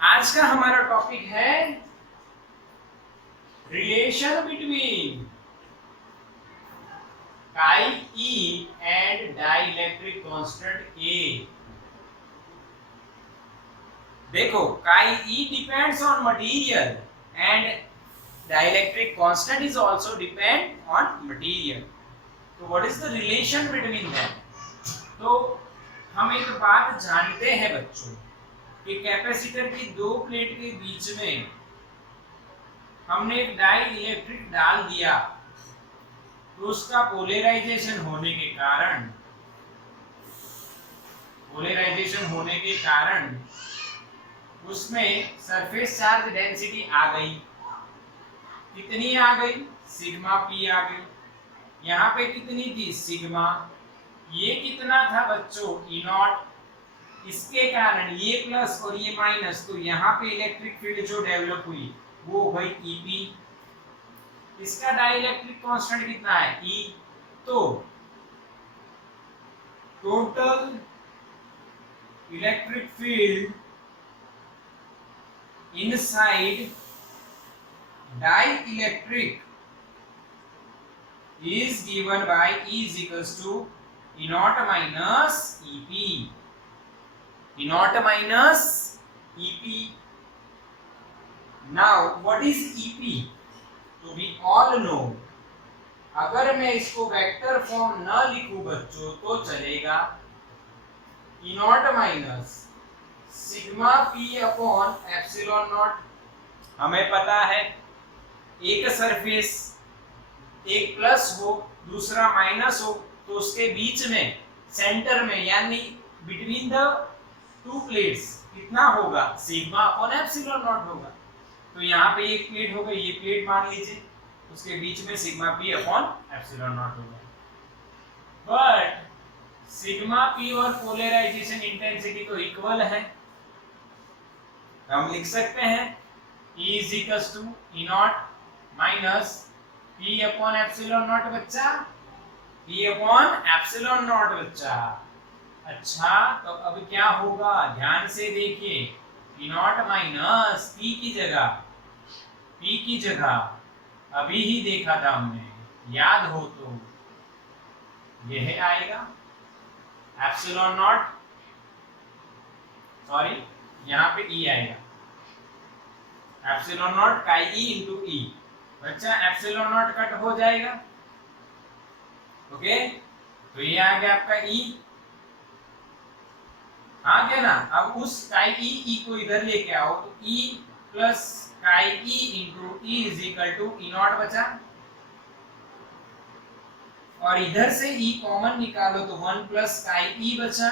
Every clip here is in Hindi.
आज का हमारा टॉपिक है relation between chi E and dielectric constant ए। देखो, chi E depends on material and dielectric constant is also depend on material. तो what is the relation between them? तो हम एक बात जानते हैं बच्चों कि कैपेसिटर की दो प्लेट के बीच में हमने एक डाई इलेक्ट्रिक डाल दिया, तो उसका पोलराइजेशन होने के कारण उसमें सरफेस चार्ज डेंसिटी आ गई। कितनी आ गई? सिग्मा पी आ गई। यहाँ पे कितनी थी? सिग्मा। ये कितना था बच्चों? E not. इसके कारण ये प्लस और ये माइनस, तो यहाँ पे इलेक्ट्रिक फील्ड जो डेवलप हुई वो हो गई ईपी। इसका डाइलेक्ट्रिक कांस्टेंट कितना है? ई। तो total electric field inside dielectric is given by E is equals to E naught minus EP. E naught minus EP. Now what is EP? So we all know, अगर मैं इसको वेक्टर फॉर्म न लिखूं बच्चों तो चलेगा। E naught minus sigma P upon epsilon not. हमें पता है एक सरफेस एक प्लस हो दूसरा माइनस हो, तो उसके बीच में सेंटर में यानी बिटवीन द टू प्लेट्स कितना होगा? सिग्मा अपॉन एप्सिलॉन नॉट होगा। तो यहाँ पे एक प्लेट हो गई, ये प्लेट मान लीजिए, उसके बीच में sigma P upon epsilon not होगा। बट सिग्मा पी और पोलराइजेशन इंटेंसिटी तो इक्वल है। हम लिख सकते हैं E is equals to E naught minus P upon epsilon naught बच्चा, P upon epsilon naught बच्चा। अच्छा, तो अब क्या होगा? ध्यान से देखिए, E naught minus P की जगह अभी ही देखा था हमने, याद हो तो यह आएगा epsilon naught, सॉरी यहाँ पे E आएगा एप्सिलॉन नॉट काई ई इंटू ई। बच्चा एप्सिलॉन नॉट कट हो जाएगा, ओके, तो ये आ गया आपका ई। आ गया ना? अब उस काई ई को इधर लेके आओ, तो E plus chi E into E is equal to E naught बचा, और इधर से ई कॉमन निकालो तो 1 प्लस काई ई बचा,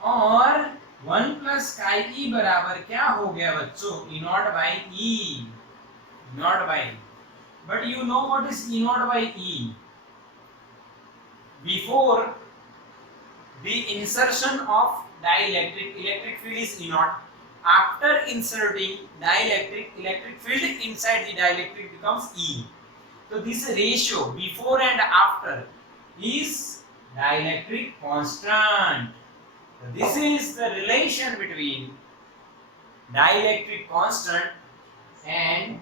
और 1 प्लस काई ई बराबर क्या हो गया बच्चों? E naught by E. Naught by, but you know what is E naught by E? Before the insertion of dielectric, electric field is E naught. After inserting dielectric, electric field inside the dielectric becomes E. So this ratio before and after is dielectric constant. This is the relation between dielectric constant and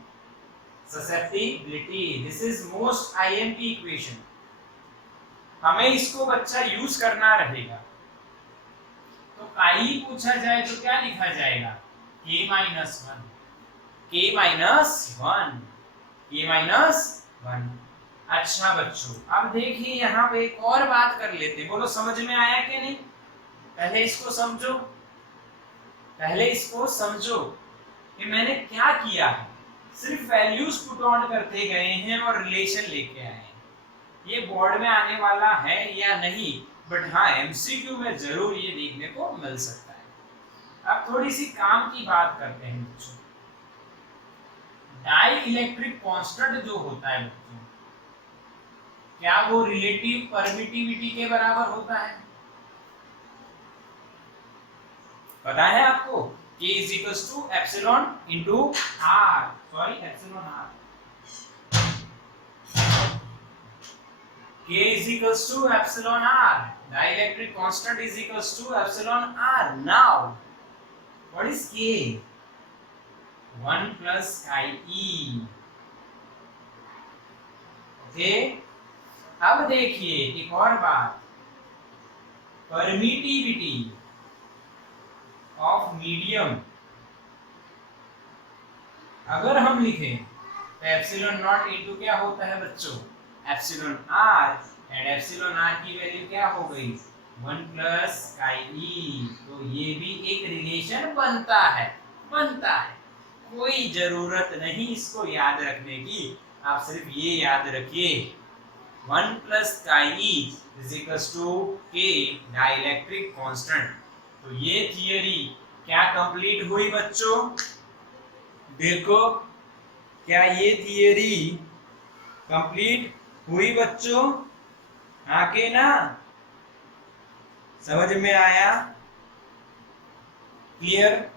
susceptibility. This is most IMP equation. हमें इसको बच्चा यूज करना रहेगा। तो काई पूछा जाए तो क्या लिखा जाएगा? k minus 1, k minus 1, k minus 1। अच्छा बच्चों, अब देखिए यहाँ पे एक और बात कर लेते। बोलो समझ में आया कि नहीं? पहले इसको समझो कि मैंने क्या किया है। सिर्फ वैल्यूज पुट ऑन करते गए हैं और रिलेशन लेके आए हैं। ये बोर्ड में आने वाला है या नहीं, बट हाँ एमसीक्यू में जरूर ये देखने को मिल सकता है। अब थोड़ी सी काम की बात करते हैं बच्चों। डाई इलेक्ट्रिक कांस्टेंट जो होता है बच्चों, क्या वो रिलेटिव परमिटिविटी के बराबर होता है? पता है आपको? K is equals to epsilon into R, sorry epsilon R। K is equals to epsilon r. Dielectric constant is equals to epsilon r. Now, what is K? 1 plus chi e. Okay, अब देखिए एक और बात, परमिटिविटी ऑफ मीडियम अगर हम लिखें तो एप्सिलॉन नॉट इनटू क्या होता है बच्चों, epsilon R, and epsilon R की वैल्यू क्या हो गई 1 प्लस काई ई। तो ये भी एक रिलेशन बनता है, कोई जरूरत नहीं इसको याद रखने की, आप सिर्फ ये याद रखिए 1 plus chi E is equals to K dielectric constant. तो ये थियरी क्या कंप्लीट हुई बच्चों, देखो क्या ये थियरी कंप्लीट हुई बच्चों, हाँ के ना, समझ में आया, क्लियर,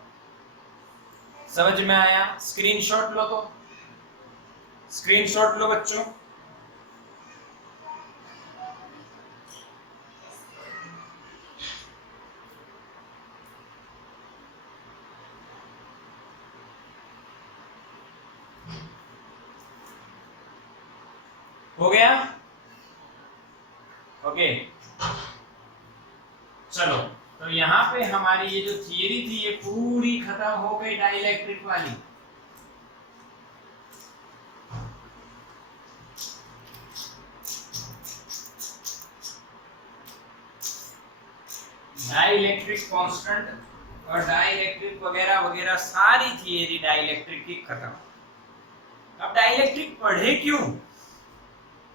समझ में आया। स्क्रीनशॉट लो, तो स्क्रीनशॉट लो बच्चों। हो गया, ओके चलो, तो यहाँ पे हमारी ये जो थियरी थी ये पूरी खत्म हो गई डाइलेक्ट्रिक वाली। डाइलेक्ट्रिक कांस्टेंट और डाइलेक्ट्रिक वगैरह वगैरह सारी थियरी डाइलेक्ट्रिक की खत्म। अब डाइलेक्ट्रिक पढ़े क्यों,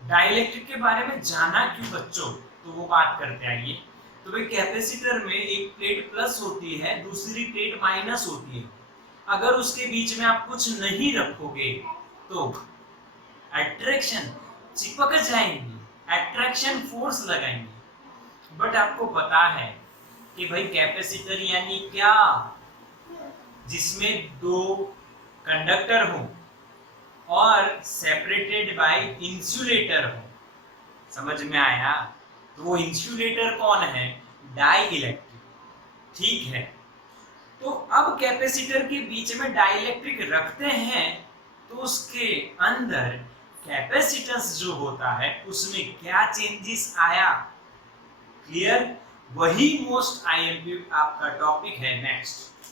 डाइलेक्ट्रिक के बारे में जाना क्यों बच्चों, तो वो बात करते आइए। तो भाई कैपेसिटर में एक प्लेट प्लस होती है, दूसरी प्लेट माइनस होती है। अगर उसके बीच में आप कुछ नहीं रखोगे तो अट्रैक्शन चिपक जाएंगी, अट्रैक्शन फोर्स लगाएंगे। बट आपको पता है कि भाई कैपेसिटर यानी क्या, जिसमें दो कंडक्टर हो और सेपरेटेड बाय इंसुलेटर हो, समझ में आया। तो वो इंसुलेटर कौन है, डाइइलेक्ट्रिक, ठीक है। तो अब कैपेसिटर के बीच में डाइइलेक्ट्रिक रखते हैं तो उसके अंदर कैपेसिटेंस जो होता है उसमें क्या चेंजेस आया, क्लियर, वही मोस्ट आईएमपी आपका टॉपिक है next,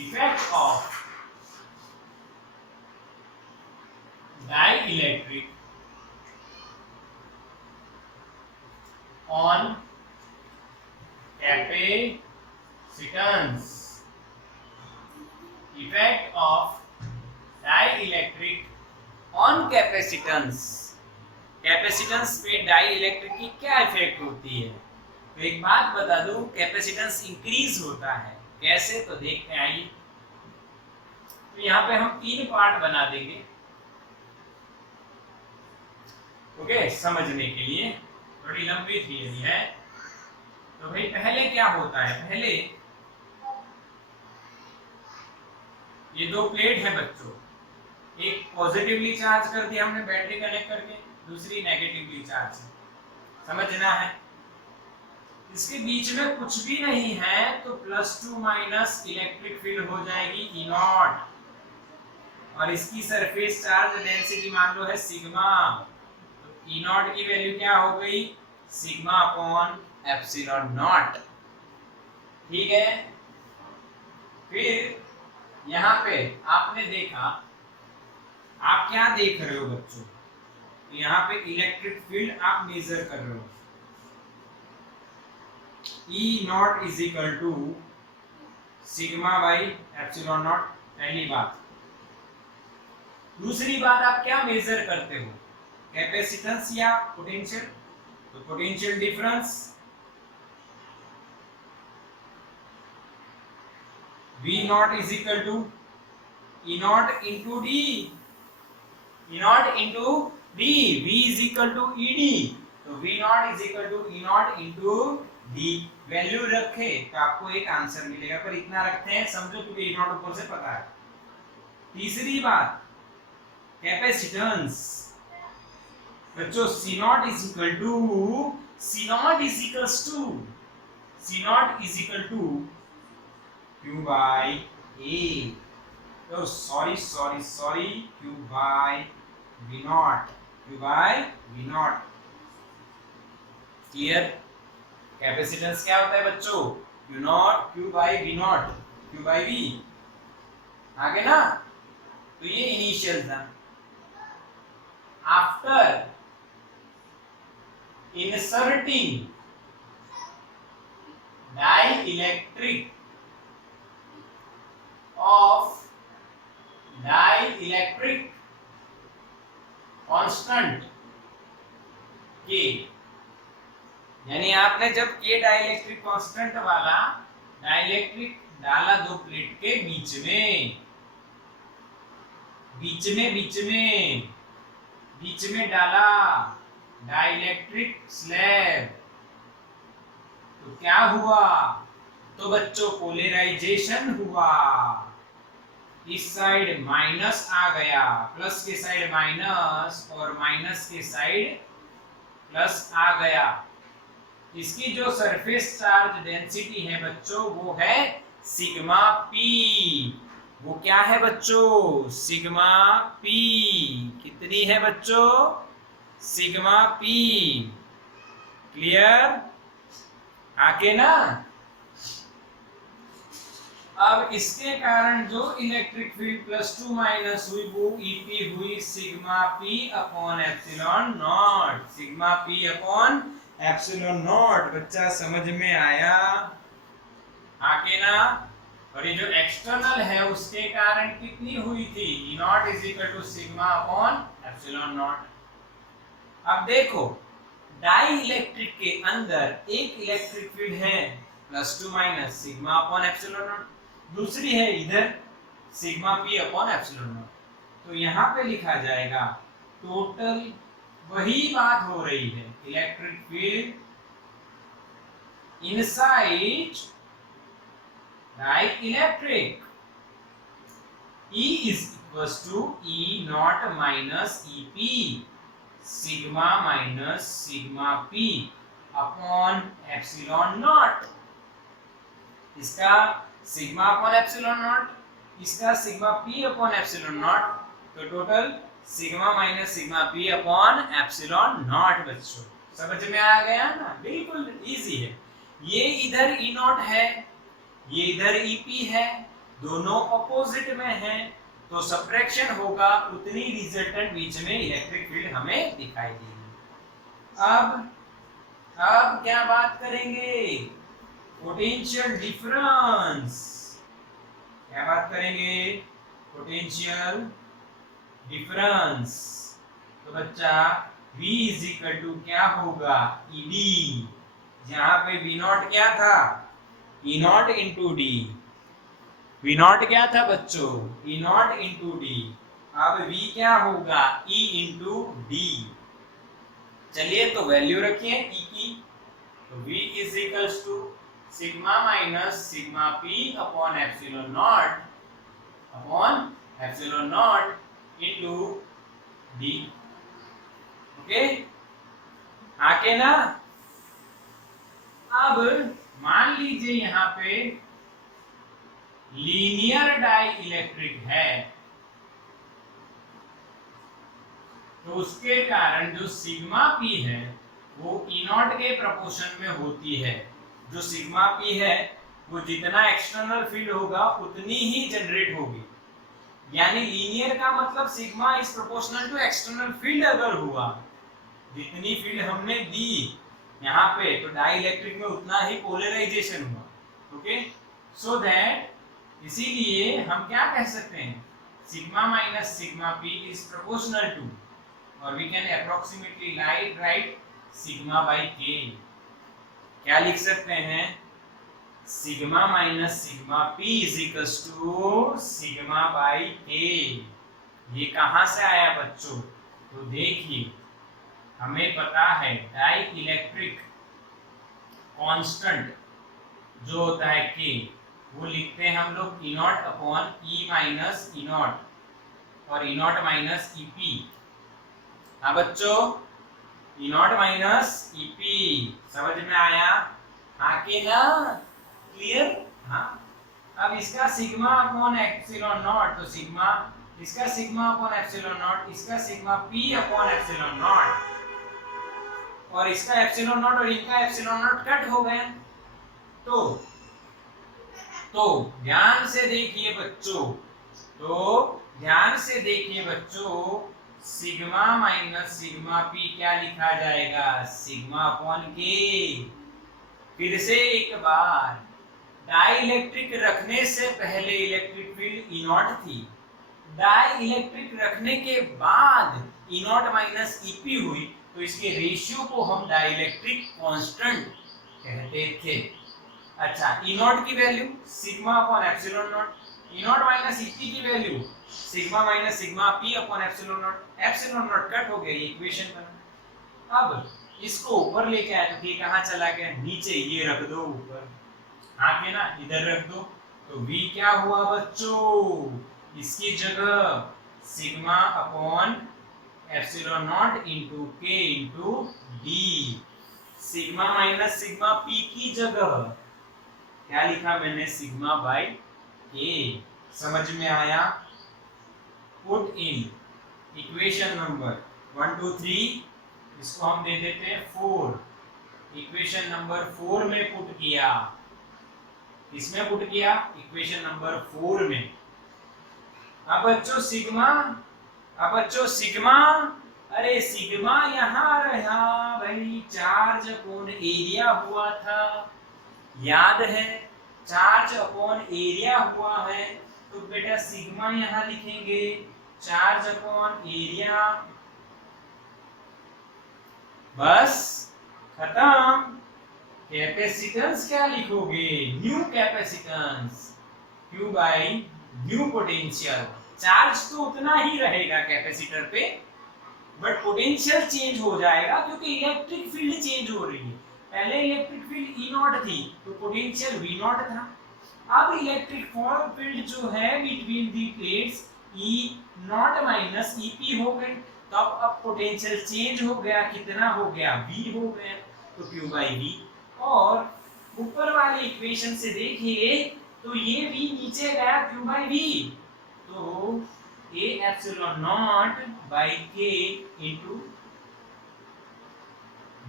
effect of dielectric on capacitance, effect of dielectric on capacitance, capacitance पे डाइइलेक्ट्रिक की क्या इफेक्ट होती है। तो एक बात बता दूं, कैपेसिटेंस इंक्रीज होता है, कैसे, तो देखते हैं आइए। तो यहाँ पे हम 3 पार्ट बना देंगे, ओके, समझने के लिए थोड़ी लंबी थियरी है। तो भाई पहले क्या होता है, पहले ये 2 प्लेट है बच्चों, एक पॉजिटिवली चार्ज कर दिया हमने बैटरी कनेक्ट करके, दूसरी नेगेटिवली चार्ज, समझना है। इसके बीच में कुछ भी नहीं है तो +2 माइनस इलेक्ट्रिक फील्ड हो जाएगी E नॉट, और इसकी सरफेस चार्ज डेंसिटी मान लो है सिग्मा। E नॉट की वैल्यू क्या हो गई, सिग्मा अपॉन एप्सिलॉन नॉट, ठीक है। फिर यहाँ पे आपने देखा, आप क्या देख रहे हो बच्चों, तो यहाँ पे इलेक्ट्रिक फील्ड आप मेजर कर रहे हो, E naught is equal to sigma by epsilon naught, पहली बात। दूसरी बात, आप क्या मेजर करते हो, कैपेसिटेंस या पोटेंशियल, तो potential difference V naught is equal to E naught into D, E naught into D, V is equal to ED, तो V naught is equal to E naught into D. Value रखे तो आपको एक आंसर मिलेगा, पर इतना रखते हैं समझो, क्योंकि E नॉट ऊपर से पता है। तीसरी बात, कैपेसिटेंस बच्चों C naught is equal to C naught is equals to C naught is equal to Q by A। तो sorry Q by V naught, Q by V naught. Clear? Capacitance क्या होता है बच्चों? Q naught Q by V naught, Q by V। आगे ना, तो ये इनिशियल था। After inserting dielectric of dielectric constant K, यानी आपने जब K डाइलेक्ट्रिक कांस्टेंट वाला डाइलेक्ट्रिक डाला दो प्लेट के बीच में डाला डाइलेक्ट्रिक स्लैब, तो क्या हुआ? तो बच्चों पोलराइजेशन हुआ। इस साइड माइनस आ गया, प्लस के साइड माइनस और माइनस के साइड प्लस आ गया। इसकी जो सरफेस चार्ज डेंसिटी है बच्चों वो है सिग्मा पी। वो क्या है बच्चों? Sigma P. कितनी है बच्चों? Sigma P. क्लियर? आगे ना, अब इसके कारण जो electric field plus to minus हुई वो ईपी हुई sigma P upon epsilon not. Sigma P upon epsilon not. बच्चा समझ में आया? आगे ना, और ये जो एक्सटर्नल है उसके कारण कितनी हुई थी? E naught is equal to sigma upon epsilon naught. अब देखो, डाई इलेक्ट्रिक के अंदर एक इलेक्ट्रिक फील्ड है plus to minus sigma upon epsilon naught, दूसरी है इधर sigma P upon epsilon naught. तो यहाँ पे लिखा जाएगा टोटल वही बात हो रही है, electric field inside dielectric E is equals to E naught minus EP, sigma minus sigma P upon epsilon naught। इसका सिग्मा अपॉन एप्सिलॉन नॉट, इसका sigma P upon epsilon naught, तो total sigma minus sigma P upon epsilon naught. बच्चों समझ में आ गया ना? बिल्कुल इजी है। ये इधर E नॉट है, ये इधर EP है, दोनों अपोजिट में हैं, तो सब्ट्रैक्शन होगा, उतनी रिजल्टेंट बीच में इलेक्ट्रिक फील्ड हमें दिखाई देगी। अब क्या बात करेंगे? Potential difference. क्या बात करेंगे? Potential difference. तो बच्चा V इज इक्वल टू क्या होगा? ED। यहाँ पे V नॉट क्या था? E naught into D. V naught क्या था बच्चों? E naught into D. अब V क्या होगा? E into D. चलिए तो वैल्यू रखिए E की, तो V is equals to sigma minus sigma P upon epsilon naught into D. Okay, आके ना, अब मान लीजिए यहाँ पे लीनियर डाई इलेक्ट्रिक है, तो उसके कारण जो सिग्मा पी है वो ई नॉट के प्रोपोर्शन में होती है। जो सिग्मा पी है वो जितना एक्सटर्नल फील्ड होगा उतनी ही जनरेट होगी। यानी लीनियर का मतलब sigma is proportional to external field अगर हुआ, जितनी फील्ड हमने दी यहाँ पे, तो डाई इलेक्ट्रिक में उतना ही पोलराइजेशन हुआ। ओके, सो दैट इसीलिए हम क्या कह सकते हैं? Sigma minus sigma P is proportional to, और we can approximately write sigma by K. क्या लिख सकते हैं? Sigma minus sigma P is equals to sigma by K. ये कहां से आया बच्चों? तो देखिए, हमें पता है डाई इलेक्ट्रिक कांस्टेंट जो होता है के, वो लिखते हैं हम लोग E naught upon E minus E naught और E naught minus E P. हाँ बच्चों, ई नॉट माइनस ईपी। समझ में आया? आके ना क्लियर? हाँ। अब इसका सिग्मा अपॉन एप्सिलॉन नॉट, तो सिग्मा, इसका सिग्मा अपॉन एप्सिलॉन नॉट, इसका sigma P upon epsilon not, और इसका एप्सिलॉन नॉट और इनका एप्सिलॉन नॉट कट हो गए। तो ध्यान से देखिए बच्चों, ध्यान से देखिए बच्चों, सिग्मा माइनस सिग्मा पी क्या लिखा जाएगा? सिग्मा अपॉन के। फिर से एक बार, डाई इलेक्ट्रिक रखने से पहले इलेक्ट्रिक फील्ड ई नॉट थी, डाई इलेक्ट्रिक रखने के बाद ई नॉट माइनस ईपी हुई, तो इसके रेशियो को हम डाई इलेक्ट्रिक कांस्टेंट कहते थे। अच्छा, ई नॉट की value sigma upon epsilon naught, E naught minus E P की value sigma minus sigma P upon epsilon naught, epsilon naught cut हो गया, ये इक्वेशन बना। अब इसको ऊपर लेके आए तो ये कहाँ चला गया? नीचे, ये रख दो ऊपर, आके ना इधर रख दो, तो v क्या हुआ बच्चों? इसकी जगह sigma upon epsilon naught into K into D. Sigma minus sigma P की जगह क्या लिखा मैंने? सिग्मा बाई के। समझ में आया? पुट इन इक्वेशन नंबर 1 2 3, इसको हम दे देते हैं 4। इक्वेशन नंबर 4 में पुट किया, इसमें पुट किया इक्वेशन नंबर 4 में। अब बच्चों सिग्मा, अरे सिग्मा यहाँ रहा भाई, चार्ज अपॉन एरिया हुआ था, याद है? चार्ज अपॉन एरिया हुआ है, तो बेटा सिग्मा यहाँ लिखेंगे, चार्ज अपॉन एरिया, बस खत्म। कैपेसिटेंस क्या लिखोगे? New capacitance, Q by new potential. Charge तो उतना ही रहेगा कैपेसिटर पे, बट पोटेंशियल चेंज हो जाएगा क्योंकि इलेक्ट्रिक फील्ड चेंज हो रही है। पहले इलेक्ट्रिक फील्ड ई नॉट थी तो पोटेंशियल वी नॉट था, अब इलेक्ट्रिक फील्ड जो है between the plates E naught minus EP हो गई, तब अब पोटेंशियल चेंज हो गया, कितना हो गया? वी हो गया, तो Q बाई वी। और ऊपर वाले इक्वेशन से देखिए तो ये v नीचे गया Q बाई वी, तो A एप्सिलॉन नॉट बाई के इंटू,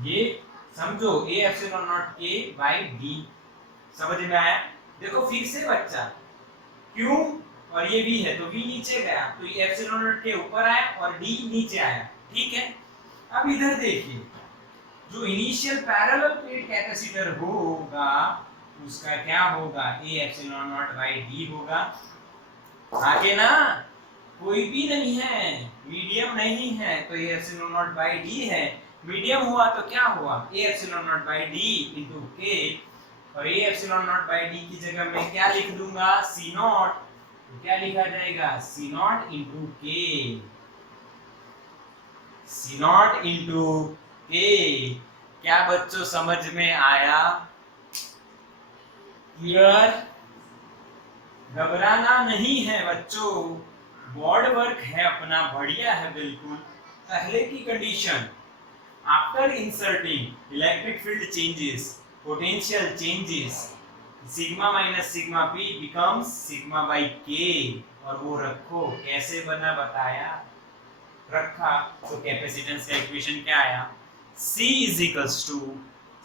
ये समझो A एप्सिलॉन नॉट के बाई डी। समझ में आया? देखो फिर से बच्चा, Q और ये v है तो v नीचे गया, तो ये एप्सिलॉन नॉट के ऊपर आया और d नीचे आया, ठीक है? अब इधर देखिए, जो इनिशियल पैरेलल प्लेट कैपेसिटर होगा उसका क्या होगा? A epsilon not by D होगा। आगे ना कोई भी नहीं है, मीडियम नहीं है, तो A epsilon not by D है। मीडियम हुआ तो क्या हुआ? A epsilon not by D into के, और A epsilon not by D की जगह मैं क्या लिख दूंगा? C not. तो क्या लिखा जाएगा? C नॉट इंटू के, C नॉट इंटू के। क्या बच्चों समझ में आया? क्लियर? घबराना नहीं है बच्चों, बोर्ड वर्क है अपना, बढ़िया है बिल्कुल। पहले की condition, after inserting electric field changes, potential changes, sigma minus sigma P becomes sigma by के, और वो रखो कैसे बना बताया, रखा तो कैपेसिटेंस का इक्वेशन क्या आया? C is equals to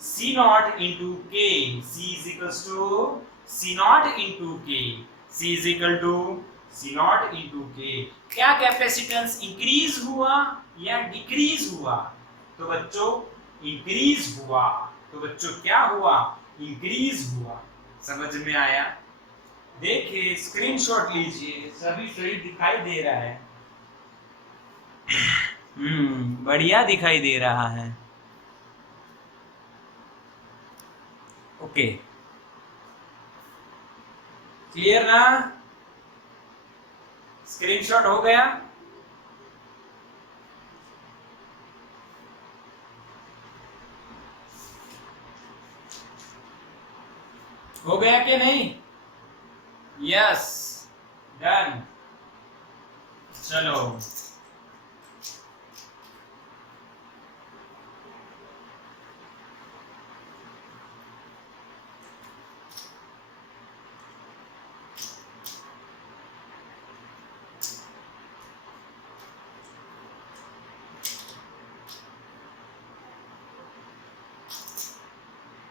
C naught into K, C is equals to C naught into K, C is equal to C naught into K। क्या कैपेसिटेंस इंक्रीज हुआ या डिक्रीज हुआ? तो बच्चों इंक्रीज हुआ, तो बच्चों क्या हुआ? इंक्रीज हुआ। समझ में आया? देखिए स्क्रीनशॉट लीजिए, सभी सही दिखाई दे रहा है। बढ़िया दिखाई दे रहा है। ओके, क्लियर ना? स्क्रीनशॉट हो गया? हो गया कि नहीं? Yes, done. चलो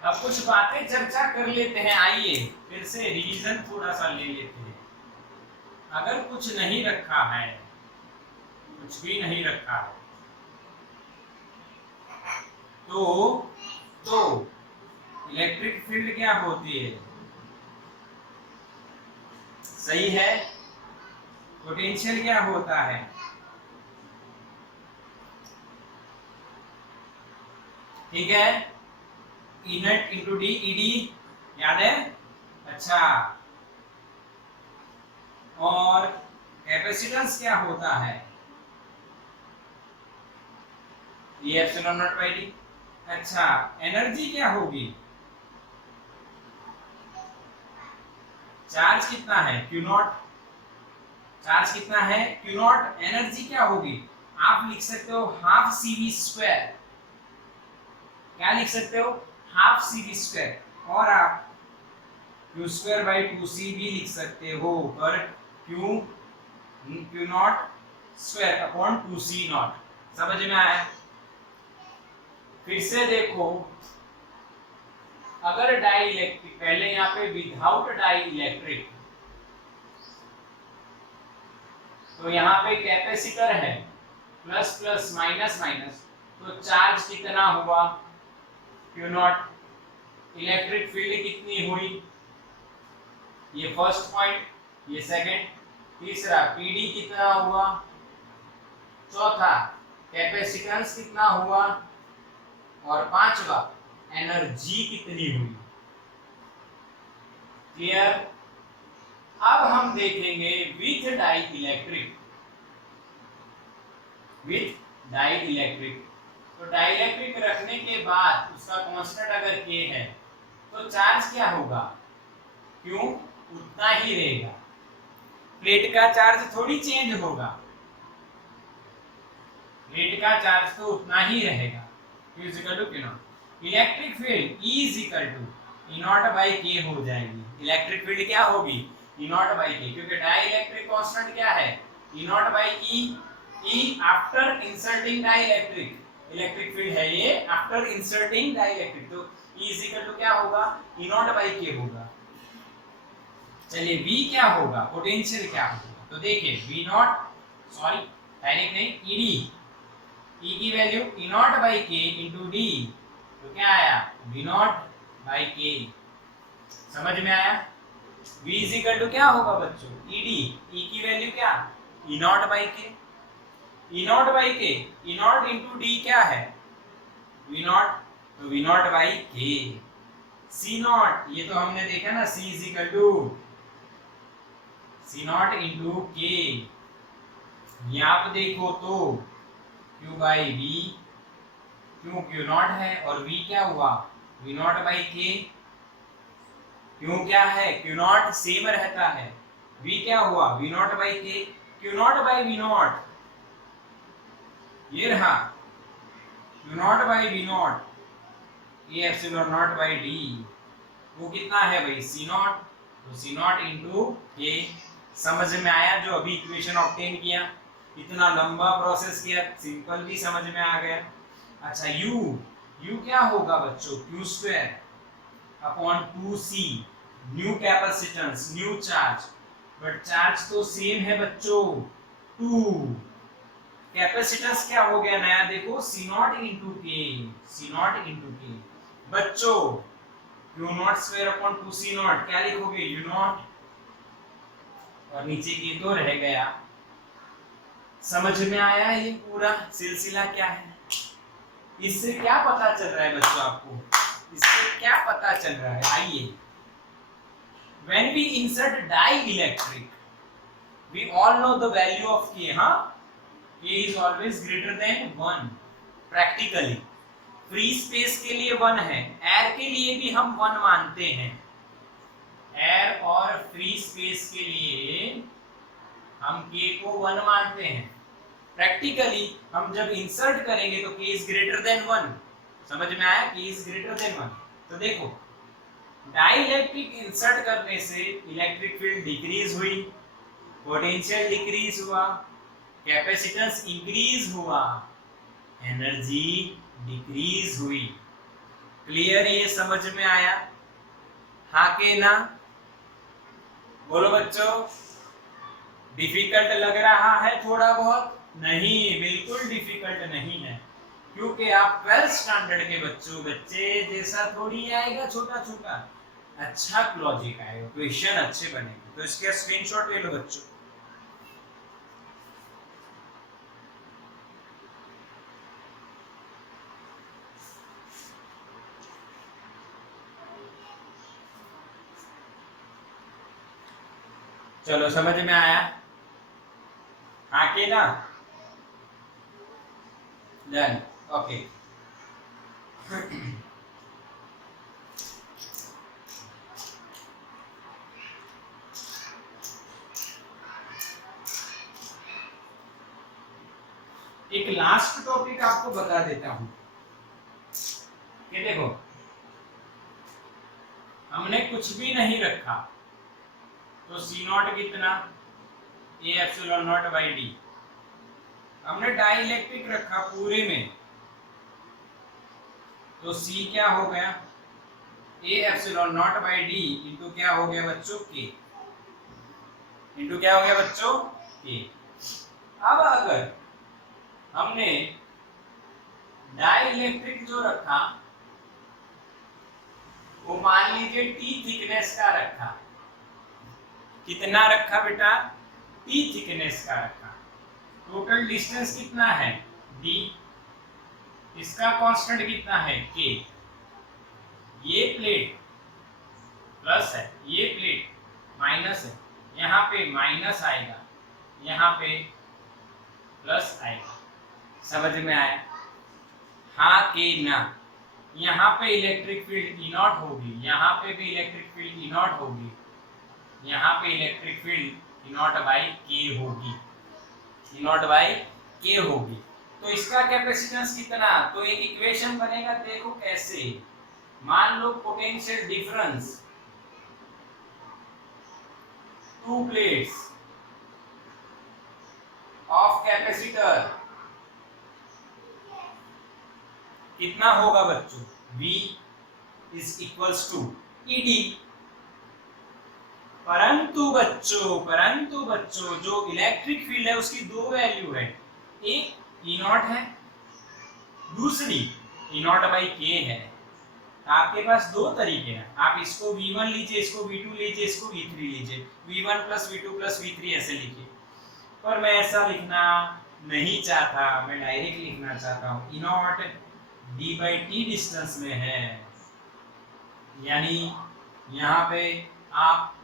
अब कुछ बातें चर्चा कर लेते हैं, आइए फिर से रिवीजन थोड़ा सा ले लेते हैं। अगर कुछ नहीं रखा है, कुछ भी नहीं रखा है, तो इलेक्ट्रिक फील्ड क्या होती है? सही है। पोटेंशियल क्या होता है? ठीक है, E net into D, ED याद है? अच्छा, और कैपेसिटेंस क्या होता है? ई एप्सिलॉन नॉट बाई डी। अच्छा, एनर्जी क्या होगी? चार्ज कितना है? Q not. चार्ज कितना है? Q not. एनर्जी क्या होगी? आप लिख सकते हो हाफ सी वी स्क्वायर। क्या लिख सकते हो? Half C V square. और आप Q square by two C भी लिख सकते हो, पर Q naught square upon two C naught. समझ में आया? फिर से देखो, अगर डाई इलेक्ट्रिक, पहले यहाँ पे विदाउट डाई इलेक्ट्रिक, तो यहाँ पे कैपेसिटर है, प्लस प्लस माइनस माइनस, तो चार्ज कितना हुआ? Q not. इलेक्ट्रिक फील्ड कितनी हुई? ये फर्स्ट पॉइंट, ये सेकंड। तीसरा, पीडी कितना हुआ? चौथा, कैपेसिटेंस कितना हुआ? और पांचवा, एनर्जी कितनी हुई? क्लियर? अब हम देखेंगे with dielectric. With dielectric, तो डाई इलेक्ट्रिक रखने के बाद उसका कांस्टेंट अगर के है, तो चार्ज क्या होगा? क्यों? उतना ही रहेगा। प्लेट का चार्ज थोड़ी चेंज होगा, प्लेट का चार्ज तो उतना ही रहेगा। Q is equal to Q naught. Electric field E is equal to E naught by K हो जाएगी। इलेक्ट्रिक फील्ड क्या होगी? E naught by K, क्योंकि डाई इलेक्ट्रिक कांस्टेंट क्या है? E naught by E। E after inserting dielectric, electric field है ये आफ्टर इंसर्टिंग डाई इलेक्ट्रिक, तो E is equal to क्या होगा? E naught by K होगा। चलिए V क्या होगा? पोटेंशियल क्या होगा? तो देखिए V naught, सॉरी डायरेक्ट नहीं, ED, E की value E naught by K into D, तो क्या आया? V naught by K। समझ में आया? V is equal to क्या होगा बच्चों? ED, E की वैल्यू क्या? E naught by K। E naught by K, E naught into D क्या है? V naught, तो V naught by K। C naught, ये तो हमने देखा ना, C is equal to C naught into K। यहाँ पे देखो तो Q बाई V, क्यों Q नॉट है, और V क्या हुआ? V not by K। क्यों क्या है? Q नॉट सेम रहता है। V क्या हुआ? V not by K। Q not by V not, ये रहा Q not by V not, ये एप्सिलॉन नॉट बाई D, वो कितना है भाई? C नॉट, तो C नॉट इंटू K। समझ में आया? जो अभी इक्वेशन ऑब्टेन किया, इतना लंबा प्रोसेस किया, सिंपल भी समझ में आ गया। अच्छा, U क्या होगा बच्चों? Q square upon 2C, new capacitance, new charge, but charge तो सेम है बच्चों, 2। कैपेसिटेंस क्या हो गया नया? देखो C not into K, C not into K। बच्चों Q not square upon 2C not क्या लिखोगे? U नॉट, और नीचे K तो रह गया। समझ में आया ये पूरा सिलसिला क्या है? इससे क्या पता चल रहा है बच्चों आपको? इससे क्या पता चल रहा है? आइए, when we insert dielectric, we all know the value of K, हाँ? K is always greater than 1. Practically, free space के लिए 1 है, एयर के लिए भी हम 1 मानते हैं। एयर और फ्री स्पेस के लिए हम K को 1 मानते हैं। प्रैक्टिकली हम जब इंसर्ट करेंगे तो K इज ग्रेटर देन 1। समझ में आया? K is greater than 1। तो देखो, डाइलेक्ट्रिक इंसर्ट करने से इलेक्ट्रिक फील्ड डिक्रीज हुई, पोटेंशियल डिक्रीज हुआ, कैपेसिटेंस इंक्रीज हुआ, एनर्जी डिक्रीज हुई। क्लियर, ये समझ में आया? हाँ के ना? बोलो बच्चों, डिफिकल्ट लग रहा है थोड़ा बहुत? नहीं, बिल्कुल डिफिकल्ट नहीं है, क्योंकि आप 12th स्टैंडर्ड के बच्चे जैसा थोड़ी आएगा छोटा छोटा, अच्छा लॉजिक आएगा, क्वेश्चन अच्छे बनेंगे। तो इसके स्क्रीनशॉट ले लो बच्चों। चलो, समझ में आया? आके ना? Done, okay. एक लास्ट टॉपिक आपको बता देता हूं कि देखो, हमने कुछ भी नहीं रखा, तो सी नॉट कितना, A epsilon not by D. हमने डाइलेक्ट्रिक रखा पूरे में, तो सी क्या हो गया, A epsilon not by D into क्या हो गया बच्चों, के। इंटू क्या हो गया बच्चों, के। अब अगर हमने डाइलेक्ट्रिक जो रखा वो मान लीजिए टी थिकनेस का रखा, कितना रखा बेटा, टी थिकनेस का रखा। टोटल डिस्टेंस कितना है, डी। इसका कांस्टेंट कितना है, के। ये प्लेट प्लस है, ये प्लेट माइनस है, यहाँ पे माइनस आएगा, यहाँ पे प्लस आएगा। समझ में आया? हाँ के ना? यहाँ पे इलेक्ट्रिक फील्ड ई नॉट होगी, यहाँ पे भी इलेक्ट्रिक फील्ड ई नॉट होगी, यहाँ पे electric field E naught by के होगी, ई नॉट बाई के होगी। तो इसका कैपेसिटेंस कितना, तो एक इक्वेशन बनेगा, देखो कैसे। मान लो potential difference two plates of capacitor कितना होगा बच्चों, V is equals to ED। परंतु बच्चों जो इलेक्ट्रिक फील्ड है उसकी दो वैल्यू है, एक E नॉट है, दूसरी E नॉट बाई के है। आपके पास दो तरीके हैं, आप इसको V1 लीजिए, इसको V2 लीजिए, इसको V3 लीजिए, V1 plus V2 plus V3 ऐसे लिखिए। पर मैं ऐसा लिखना नहीं चाहता, मैं डायरेक्ट लिखना चाहता हूँ, E not d by T distance में है, यानी यहाँ पे आप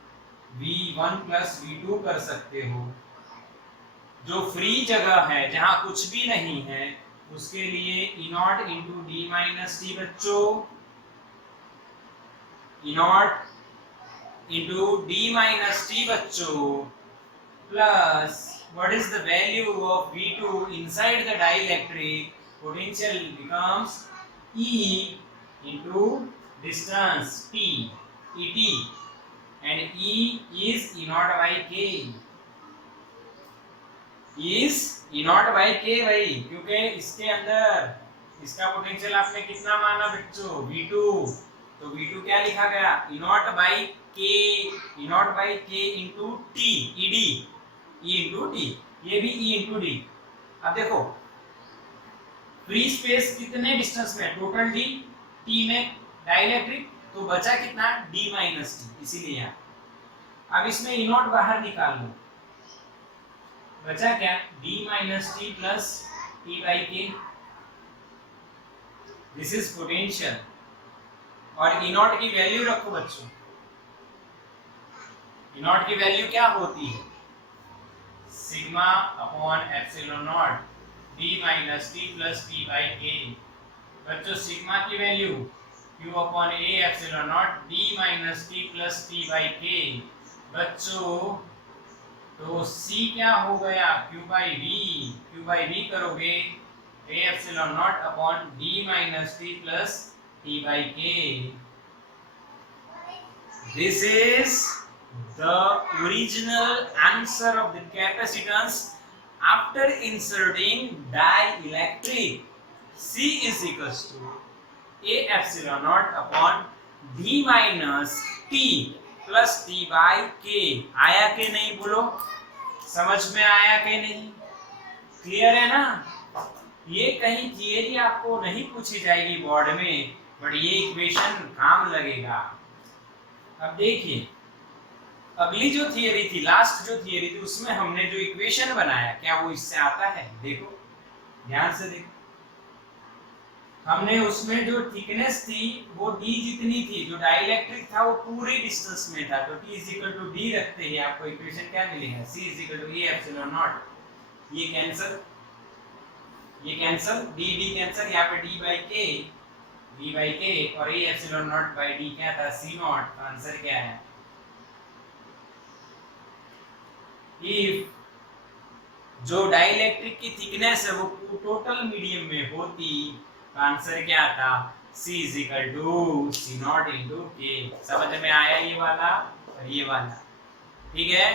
V1 प्लस V2 कर सकते हो। जो फ्री जगह है जहां कुछ भी नहीं है उसके लिए E naught into D minus T बच्चों, E naught into D minus T बच्चों, plus what is the value of V2 inside the dielectric, potential becomes E into distance T, ET, and E is E naught by K, is E naught by K भाई, क्योंकि इसके अंदर इसका पोटेंशियल आपने कितना माना बच्चों, V2, तो V2 क्या लिखा गया, E naught by K, E naught by K into T, ED, E into T, ये भी E into D। अब देखो फ्री स्पेस कितने डिस्टेंस में, टोटल D, T में डाइलेक्ट्रिक, तो बचा कितना, D माइनस टी, इसीलिए यहाँ। अब इसमें E नॉट बाहर निकाल लो, बचा क्या, D minus T plus T by के, दिस इज पोटेंशियल। और E नॉट की वैल्यू रखो बच्चों, E नॉट की वैल्यू क्या होती है, sigma upon epsilon not d minus T plus T by के। बच्चों सिग्मा की value q upon a epsilon not d minus T plus T by के। बच्चों तो c क्या हो गया, q बाई v करोगे a epsilon not upon d minus T plus T by के। This is the original answer of the capacitance after inserting dielectric. C is equals to A epsilon not upon D minus T plus T by के। आया के नहीं बोलो, समझ में आया के नहीं? क्लियर है ना? ये कहीं थियरी आपको नहीं पूछी जाएगी बोर्ड में, बट ये इक्वेशन काम लगेगा। अब देखिए अगली जो थियरी थी, लास्ट जो थियरी थी, उसमें हमने जो इक्वेशन बनाया क्या वो इससे आता है? देखो ध्यान से देखो, हमने उसमें जो थिकनेस थी वो d जितनी थी, जो डाइलेक्ट्रिक था वो पूरे डिस्टेंस में था, तो t d रखते ही आपको इक्वेशन क्या मिलेगा? c a epsilon not. ये कैंसिल, ये कैंसिल, d कैंसिल, यहाँ पे d बाई k और a epsilon not by d क्या था? c not. आंसर क्या है? इफ जो डाइलेक्ट्रिक की थिकनेस है वो टोटल मीडियम में होती, तो आंसर क्या था? C C0 × K। समझ में आया ये वाला और ये वाला? ठीक है।